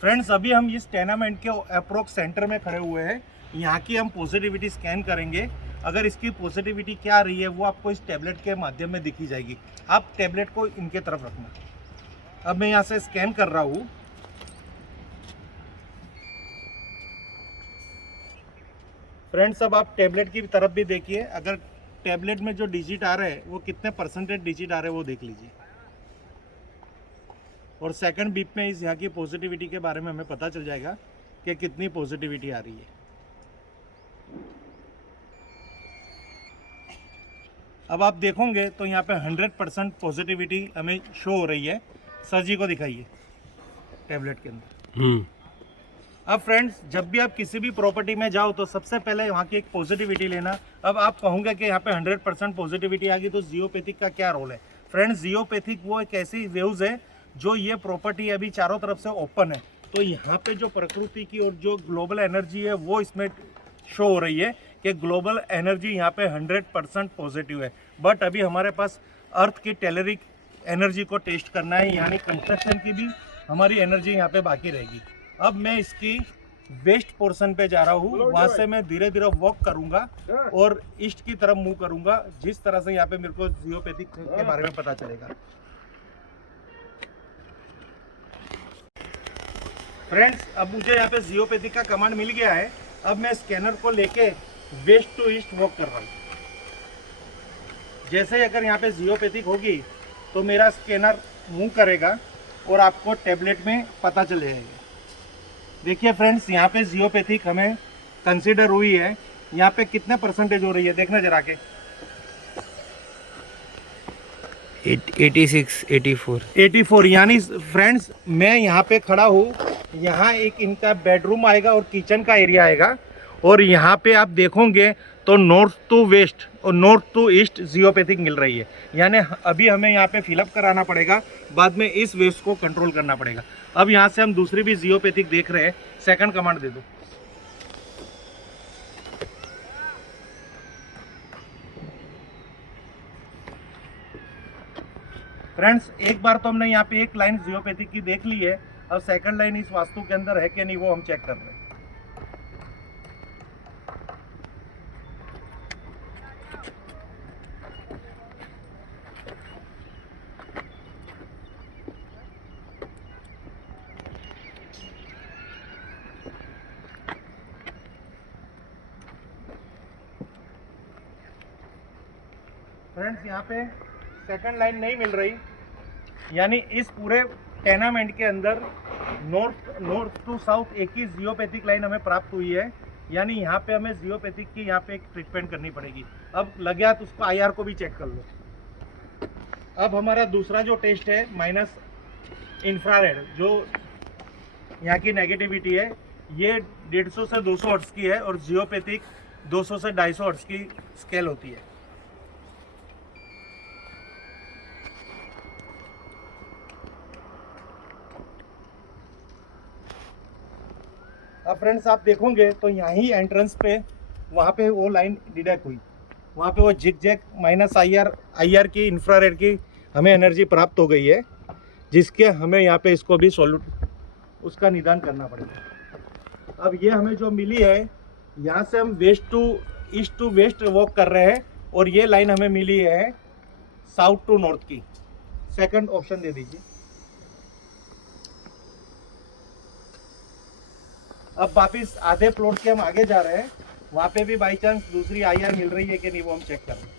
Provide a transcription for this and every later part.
Friends अभी हम इस टेनामेंट के अप्रोक्स सेंटर में खड़े हुए हैं। यहाँ की हम पॉजिटिविटी स्कैन करेंगे। अगर इसकी पॉजिटिविटी क्या आ रही है वो आपको इस टैबलेट के माध्यम में दिखी जाएगी। आप टैबलेट को इनके तरफ रखना। अब मैं यहाँ से स्कैन कर रहा हूँ। फ्रेंड्स अब आप टैबलेट की तरफ भी देखिए। अगर टैबलेट में जो डिजिट आ रहे हैं वो कितने परसेंटेज डिजिट आ रहे हैं वो देख लीजिए। और सेकंड बीप में इस यहाँ की पॉजिटिविटी के बारे में हमें पता चल जाएगा कि कितनी पॉजिटिविटी आ रही है। अब आप देखोगे तो यहाँ पे 100% पॉजिटिविटी हमें शो हो रही है। सर जी को दिखाइए टैबलेट के अंदर। अब फ्रेंड्स जब भी आप किसी भी प्रॉपर्टी में जाओ तो सबसे पहले वहाँ की एक पॉजिटिविटी लेना। अब आप कहोगे कि यहाँ पे 100% पॉजिटिविटी आ गई तो जियोपैथिक का क्या रोल है। फ्रेंड्स जियोपैथिक वो एक ऐसी वेव्स है जो ये प्रॉपर्टी अभी चारों तरफ से ओपन है, तो यहाँ पे जो प्रकृति की और जो ग्लोबल एनर्जी है वो इसमें शो हो रही है कि ग्लोबल एनर्जी यहाँ पे 100% पॉजिटिव है। बट अभी हमारे पास अर्थ की टेलरिक एनर्जी को टेस्ट करना है, यानी कंस्ट्रक्शन की भी हमारी एनर्जी यहाँ पे बाकी रहेगी। अब मैं इसकी वेस्ट पोर्शन पे जा रहा हूँ, वहाँ से मैं धीरे धीरे वॉक करूँगा और ईस्ट की तरफ मूव करूँगा, जिस तरह से यहाँ पे मेरे को जियोपैथिक के बारे में पता चलेगा। फ्रेंड्स अब मुझे यहाँ पे जियोपैथिक का कमांड मिल गया है। अब मैं स्कैनर को लेके वेस्ट टू ईस्ट वॉक कर रहा हूँ। जैसे ही अगर यहाँ पे जियोपैथिक होगी तो मेरा स्कैनर मूव करेगा और आपको टैबलेट में पता चल जाएगा। देखिए फ्रेंड्स यहाँ पे जियोपैथिक हमें कंसीडर हुई है। यहाँ पे कितने परसेंटेज हो रही है देखना जरा के। 86, 84। यानी फ्रेंड्स मैं यहाँ पे खड़ा हूँ। यहाँ एक इनका बेडरूम आएगा और किचन का एरिया आएगा, और यहाँ पे आप देखोगे तो नॉर्थ टू वेस्ट और नॉर्थ टू ईस्ट जियोपैथिक मिल रही है। यानी अभी हमें यहाँ पे फिलअप कराना पड़ेगा, बाद में इस वेस्ट को कंट्रोल करना पड़ेगा। अब यहाँ से हम दूसरी भी जियोपैथिक देख रहे हैं। सेकंड कमांड दे दो। फ्रेंड्स एक बार तो हमने यहाँ पे एक लाइन जियोपैथिक की देख ली है। अब सेकंड लाइन इस वास्तु के अंदर है कि नहीं वो हम चेक कर रहे हैं। फ्रेंड्स यहाँ पे सेकंड लाइन नहीं मिल रही, यानी इस पूरे टेनामेंट के अंदर नॉर्थ टू साउथ एक ही जियोपैथिक लाइन हमें प्राप्त हुई है। यानी यहाँ पे हमें जियोपैथिक की यहाँ पे एक ट्रीटमेंट करनी पड़ेगी। अब लग गया तो उसको आईआर को भी चेक कर लो। अब हमारा दूसरा जो टेस्ट है माइनस इंफ्रारेड, जो यहाँ की नेगेटिविटी है, ये 150 से 200 हर्ट्ज की है और जियोपैथिक 200 से 250 हर्ट्ज की स्केल होती है। अब फ्रेंड्स आप देखोगे तो यहाँ ही एंट्रेंस पे वहाँ पे वो लाइन डिटेक्ट हुई। वहाँ पे वो जिग जैग माइनस आईआर की इंफ्रारेड की हमें एनर्जी प्राप्त हो गई है, जिसके हमें यहाँ पे इसको भी सॉल्यूट उसका निदान करना पड़ेगा। अब ये हमें जो मिली है, यहाँ से हम ईस्ट टू वेस्ट वॉक कर रहे हैं और ये लाइन हमें मिली है साउथ टू नॉर्थ की। सेकंड ऑप्शन दे दीजिए। अब वापिस आधे प्लॉट के हम आगे जा रहे हैं, वहाँ पे भी बाई चांस दूसरी आईआर मिल रही है कि नहीं वो हम चेक कर रहे हैं।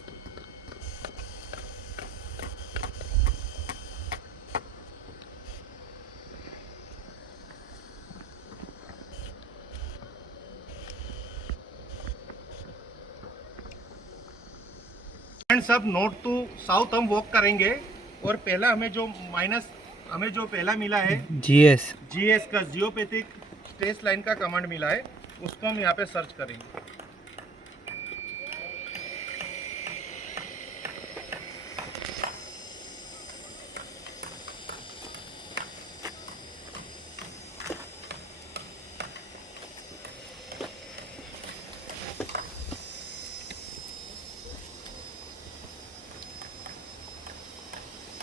फ्रेंड्स अब नॉर्थ टू साउथ हम वॉक करेंगे और पहला हमें जो पहला मिला है जीएस का जियोपैथिक स्ट्रेस लाइन का कमांड मिला है, उसको हम यहाँ पे सर्च करेंगे।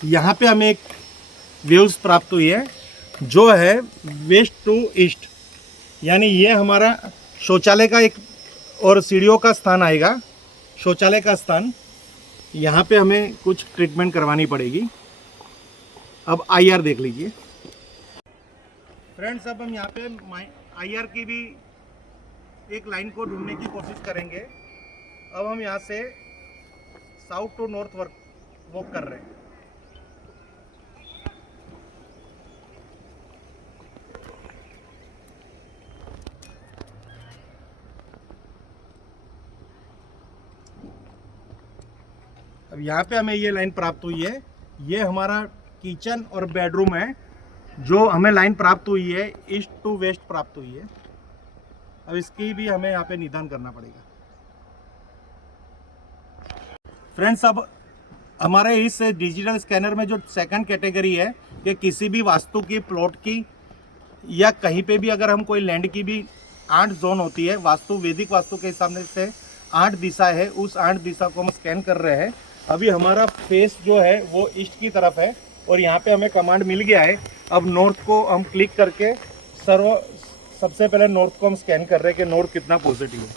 यहाँ पे हमें एक वेव्स प्राप्त हुई है जो है वेस्ट टू ईस्ट, यानी ये हमारा शौचालय का एक और सीढ़ियों का स्थान आएगा, शौचालय का स्थान। यहाँ पे हमें कुछ ट्रीटमेंट करवानी पड़ेगी। अब आईआर देख लीजिए फ्रेंड्स। अब हम यहाँ पे आईआर की भी एक लाइन को ढूंढने की कोशिश करेंगे। अब हम यहाँ से साउथ टू नॉर्थ वॉक कर रहे हैं। अब यहाँ पे हमें ये लाइन प्राप्त हुई है। ये हमारा किचन और बेडरूम है, जो हमें लाइन प्राप्त हुई है ईस्ट टू वेस्ट प्राप्त हुई है। अब इसकी भी हमें यहाँ पे निदान करना पड़ेगा फ्रेंड्स। अब हमारे इस डिजिटल स्कैनर में जो सेकंड कैटेगरी है कि किसी भी वास्तु की, प्लॉट की या कहीं पे भी अगर हम कोई लैंड की भी 8 जोन होती है, वास्तु वैदिक वास्तु के हिसाब से 8 दिशा है, उस 8 दिशा को हम स्कैन कर रहे हैं। अभी हमारा फेस जो है वो ईस्ट की तरफ है और यहाँ पे हमें कमांड मिल गया है। अब नॉर्थ को हम क्लिक करके सबसे पहले नॉर्थ को हम स्कैन कर रहे हैं कि नॉर्थ कितना पॉजिटिव है।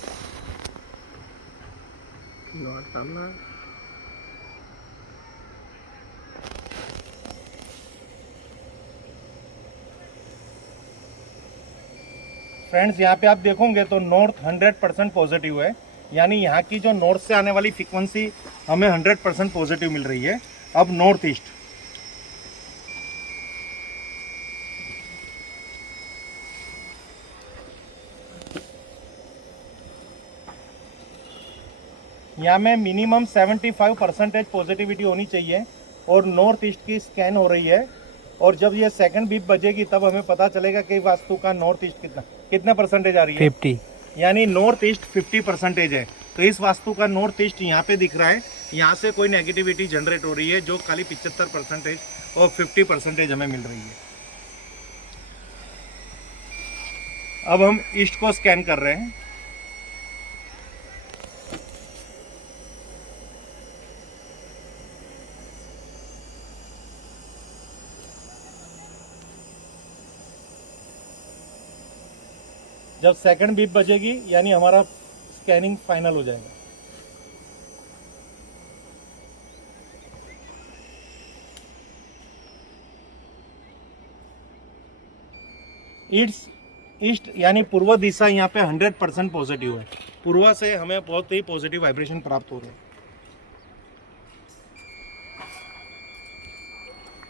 फ्रेंड्स यहाँ पे आप देखोगे तो नॉर्थ 100% पॉजिटिव है, यानी यहाँ की जो नॉर्थ से आने वाली फ्रीक्वेंसी हमें 100% पॉजिटिव मिल रही है। अब नॉर्थ ईस्ट, यहाँ में मिनिमम 75% पॉजिटिविटी होनी चाहिए और नॉर्थ ईस्ट की स्कैन हो रही है। और जब ये सेकंड बीप बजेगी तब हमें पता चलेगा कि वास्तु का नॉर्थ ईस्ट कितना परसेंटेज आ रही है। 50, यानी नॉर्थ ईस्ट 50% है। तो इस वास्तु का नॉर्थ ईस्ट यहाँ पे दिख रहा है, यहाँ से कोई नेगेटिविटी जनरेट हो रही है जो खाली 75% और 50% हमें मिल रही है। अब हम ईस्ट को स्कैन कर रहे हैं। जब सेकंड बीप बजेगी यानी हमारा स्कैनिंग फाइनल हो जाएगा। ईस्ट यानी पूर्व दिशा यहाँ पे 100% पॉजिटिव है। पूर्व से हमें बहुत ही पॉजिटिव वाइब्रेशन प्राप्त हो रहे हैं।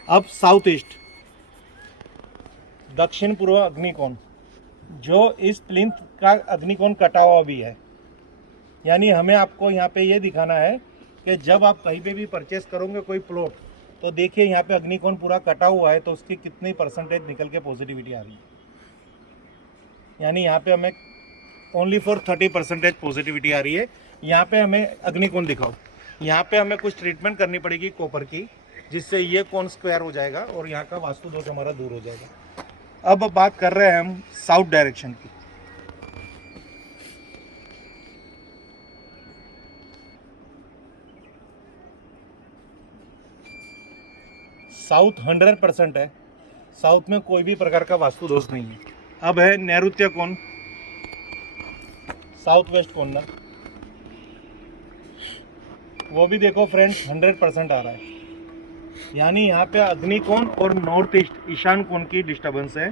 अब साउथ ईस्ट, दक्षिण पूर्व अग्निकोण, जो इस प्लिंथ का अग्निकोण कटा हुआ भी है, यानी हमें आपको यहाँ पे ये दिखाना है कि जब आप कहीं पे भी परचेस करोगे कोई प्लॉट, तो देखिए यहाँ पे अग्निकोण पूरा कटा हुआ है तो उसकी कितनी परसेंटेज निकल के पॉजिटिविटी आ रही है। यानी यहाँ पे हमें ओनली फॉर 30% पॉजिटिविटी आ रही है। यहाँ पे हमें अग्निकोण दिखाओ। यहाँ पे हमें कुछ ट्रीटमेंट करनी पड़ेगी कॉपर की, जिससे ये कोण स्क्वायर हो जाएगा और यहाँ का वास्तु दोष हमारा दूर हो जाएगा। अब बात कर रहे हैं हम साउथ डायरेक्शन की। साउथ 100% है, साउथ में कोई भी प्रकार का वास्तु दोष नहीं है। अब है नैऋत्य कोण, साउथ वेस्ट कॉर्नर, वो भी देखो फ्रेंड्स 100% आ रहा है। यानी यहाँ पे अग्निकोण और नॉर्थ ईस्ट ईशान कोण की डिस्टर्बेंस है।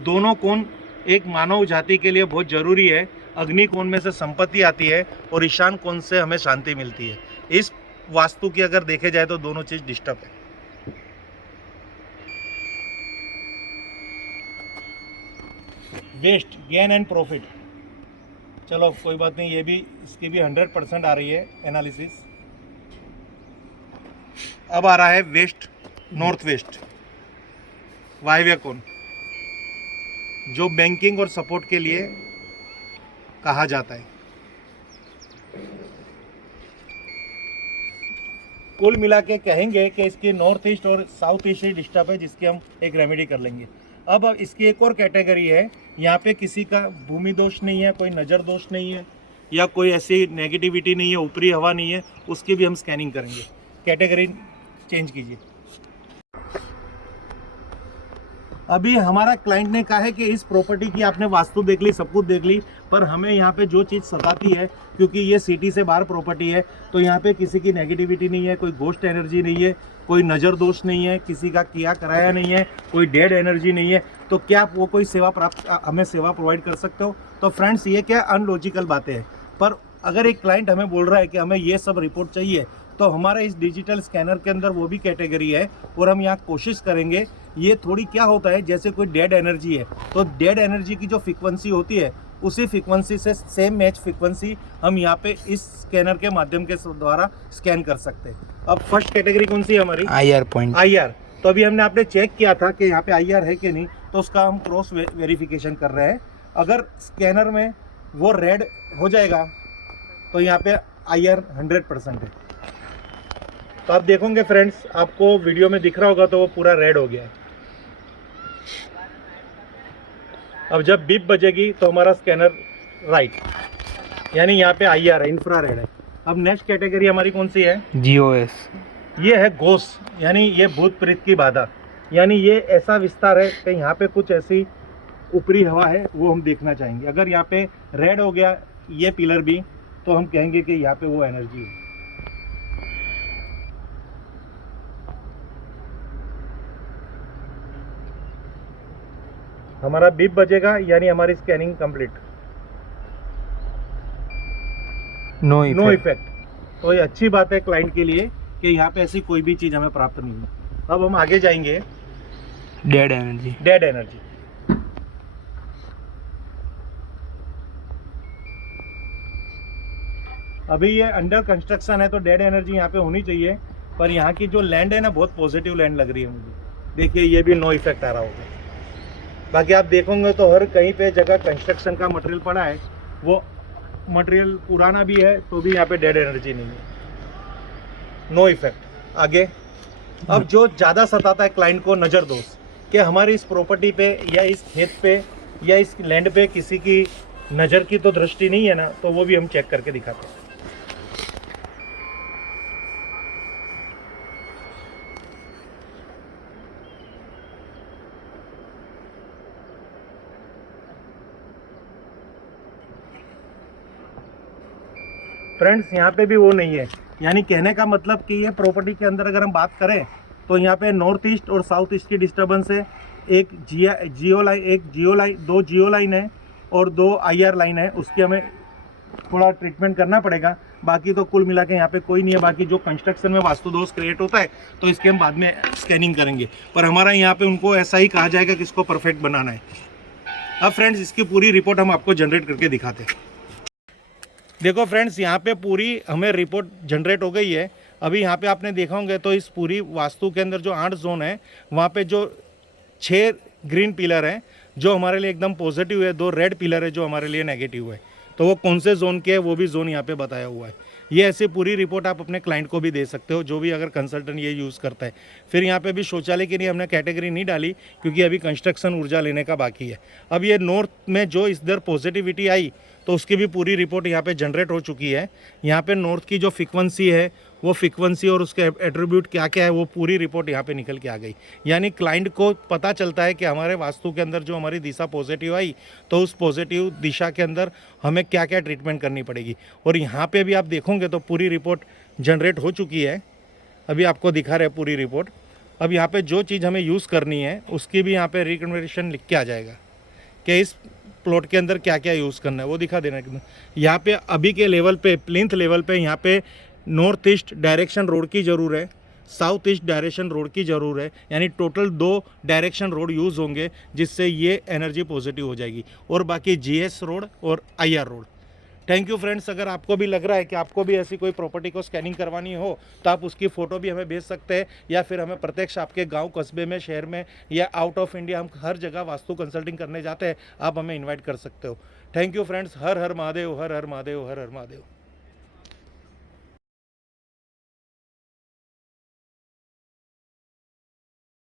दोनों कोण एक मानव जाति के लिए बहुत जरूरी है। अग्निकोण में से संपत्ति आती है और ईशान कोण से हमें शांति मिलती है। इस वास्तु की अगर देखे जाए तो दोनों चीज डिस्टर्ब है। वेस्ट, गेन एंड प्रॉफिट, चलो कोई बात नहीं, ये भी इसकी भी 100% आ रही है एनालिसिस। अब आ रहा है वेस्ट नॉर्थ वेस्ट, वायव्य कोण, जो बैंकिंग और सपोर्ट के लिए कहा जाता है। कुल मिला के कहेंगे कि इसकी नॉर्थ ईस्ट और साउथ ईस्ट ही डिस्टर्ब है, जिसकी हम एक रेमेडी कर लेंगे। अब इसकी एक और कैटेगरी है, यहाँ पे किसी का भूमि दोष नहीं है, कोई नज़र दोष नहीं है या कोई ऐसी नेगेटिविटी नहीं है, ऊपरी हवा नहीं है, उसकी भी हम स्कैनिंग करेंगे। कैटेगरी चेंज कीजिए। अभी हमारा क्लाइंट ने कहा है कि इस प्रॉपर्टी की आपने वास्तु देख ली, सब कुछ देख ली, पर हमें यहाँ पे जो चीज़ सताती है, क्योंकि ये सिटी से बाहर प्रॉपर्टी है, तो यहाँ पे किसी की नेगेटिविटी नहीं है, कोई घोस्ट एनर्जी नहीं है, कोई नज़र दोष नहीं है, किसी का किया कराया नहीं है, कोई डेड एनर्जी नहीं है, तो क्या आप वो कोई सेवा हमें सेवा प्रोवाइड कर सकते हो? तो फ्रेंड्स, ये क्या अनलॉजिकल बातें हैं, पर अगर एक क्लाइंट हमें बोल रहा है कि हमें ये सब रिपोर्ट चाहिए, तो हमारे इस डिजिटल स्कैनर के अंदर वो भी कैटेगरी है, और हम यहाँ कोशिश करेंगे। ये थोड़ी क्या होता है, जैसे कोई डेड एनर्जी है, तो डेड एनर्जी की जो फ्रीक्वेंसी होती है, उसी फ्रीक्वेंसी से सेम मैच फ्रीक्वेंसी हम यहाँ पे इस स्कैनर के माध्यम के द्वारा स्कैन कर सकते हैं। अब फर्स्ट कैटेगरी कौन सी है हमारी? IR point. IR, तो अभी हमने आपने चेक किया था कि यहाँ पे IR है कि नहीं, तो उसका हम क्रॉस वेरिफिकेशन कर रहे हैं। अगर स्कैनर में वो रेड हो जाएगा तो यहाँ पे IR 100% है। तो आप देखोगे फ्रेंड्स, आपको वीडियो में दिख रहा होगा, तो वो पूरा रेड हो गया है। अब जब बीप बजेगी तो हमारा स्कैनर राइट, यानी यहाँ पे IR है, इंफ्रारेड है। अब नेक्स्ट कैटेगरी हमारी कौन सी है? GOS। ये है घोष, यानी ये भूत प्रेत की बाधा, यानी ये ऐसा विस्तार है कि यहाँ पे कुछ ऐसी ऊपरी हवा है, वो हम देखना चाहेंगे। अगर यहाँ पे रेड हो गया ये पिलर भी, तो हम कहेंगे कि यहाँ पे वो एनर्जी है। हमारा बीप बजेगा, यानी हमारी स्कैनिंग कंप्लीट, नो इफेक्ट। तो ये अच्छी बात है क्लाइंट के लिए कि यहाँ पे ऐसी कोई भी चीज़ हमें प्राप्त नहीं है। अब हम आगे जाएंगे, डेड एनर्जी। अभी ये अंडर कंस्ट्रक्शन है, तो डेड एनर्जी यहाँ पे होनी चाहिए, पर यहाँ की जो लैंड है ना, बहुत पॉजिटिव लैंड लग रही है मुझे। देखिए, ये भी नो इफेक्ट आ रहा होगा। बाकी आप देखोगे तो हर कहीं पे जगह कंस्ट्रक्शन का मटेरियल पड़ा है, वो मटेरियल पुराना भी है, तो भी यहाँ पे डेड एनर्जी नहीं है, नो इफेक्ट। आगे, अब जो ज़्यादा सताता है क्लाइंट को, नज़र दोष, कि हमारी इस प्रॉपर्टी पे या इस खेत पे या इस लैंड पे किसी की नज़र की तो दृष्टि नहीं है ना, तो वो भी हम चेक करके दिखाते हैं। फ्रेंड्स, यहाँ पे भी वो नहीं है, यानी कहने का मतलब कि ये प्रॉपर्टी के अंदर अगर हम बात करें तो यहाँ पे नॉर्थ ईस्ट और साउथ ईस्ट की डिस्टर्बेंस है, एक जियो लाइन, 2 जियो लाइन है और 2 IR लाइन है, उसकी हमें थोड़ा ट्रीटमेंट करना पड़ेगा। बाकी तो कुल मिला के यहाँ पे कोई नहीं है। बाकी जो कंस्ट्रक्शन में वास्तु दोष क्रिएट होता है तो इसके हम बाद में स्कैनिंग करेंगे, पर हमारा यहाँ पे उनको ऐसा ही कहा जाएगा कि इसको परफेक्ट बनाना है। अब फ्रेंड्स, इसकी पूरी रिपोर्ट हम आपको जनरेट करके दिखाते हैं। देखो फ्रेंड्स, यहाँ पे पूरी हमें रिपोर्ट जनरेट हो गई है। अभी यहाँ पे आपने देखा होंगे तो इस पूरी वास्तु के अंदर जो 8 जोन है, वहाँ पे जो 6 ग्रीन पिलर हैं जो हमारे लिए एकदम पॉजिटिव है, 2 रेड पिलर है जो हमारे लिए नेगेटिव है। तो वो कौन से जोन के है वो भी जोन यहाँ पे बताया हुआ है। ये ऐसे पूरी रिपोर्ट आप अपने क्लाइंट को भी दे सकते हो, जो भी अगर कंसल्टेंट ये यूज़ करता है। फिर यहाँ पे भी शौचालय के लिए हमने कैटेगरी नहीं डाली, क्योंकि अभी कंस्ट्रक्शन ऊर्जा लेने का बाकी है। अब ये नॉर्थ में जो इधर पॉजिटिविटी आई, तो उसकी भी पूरी रिपोर्ट यहाँ पे जनरेट हो चुकी है। यहाँ पे नॉर्थ की जो फ्रीक्वेंसी है, वो फ्रीक्वेंसी और उसके एट्रीब्यूट क्या क्या है, वो पूरी रिपोर्ट यहाँ पे निकल के आ गई। यानी क्लाइंट को पता चलता है कि हमारे वास्तु के अंदर जो हमारी दिशा पॉजिटिव आई, तो उस पॉजिटिव दिशा के अंदर हमें क्या क्या ट्रीटमेंट करनी पड़ेगी। और यहाँ पे भी आप देखोगे तो पूरी रिपोर्ट जनरेट हो चुकी है। अभी आपको दिखा रहे पूरी रिपोर्ट। अब यहाँ पे जो चीज़ हमें यूज़ करनी है उसकी भी यहाँ पे रिकमेंडेशन लिख के आ जाएगा कि इस प्लॉट के अंदर क्या क्या यूज़ करना है, वो दिखा देना। यहाँ पे अभी के लेवल पे, प्लिंथ लेवल पे, यहाँ पे नॉर्थ ईस्ट डायरेक्शन रोड की ज़रूर है, साउथ ईस्ट डायरेक्शन रोड की ज़रूर है, यानी टोटल 2 डायरेक्शन रोड यूज़ होंगे, जिससे ये एनर्जी पॉजिटिव हो जाएगी। और बाकी GS रोड और IR road. Thank you friends. अगर आपको भी लग रहा है कि आपको भी ऐसी कोई प्रॉपर्टी को स्कैनिंग करवानी हो, तो आप उसकी फ़ोटो भी हमें भेज सकते हैं, या फिर हमें प्रत्यक्ष आपके गांव, कस्बे में, शहर में या आउट ऑफ इंडिया, हम हर जगह वास्तु कंसल्टिंग करने जाते हैं, आप हमें इन्वाइट कर सकते हो। Thank you friends. Her her Mahadev, her her Mahadev, her her Mahadev.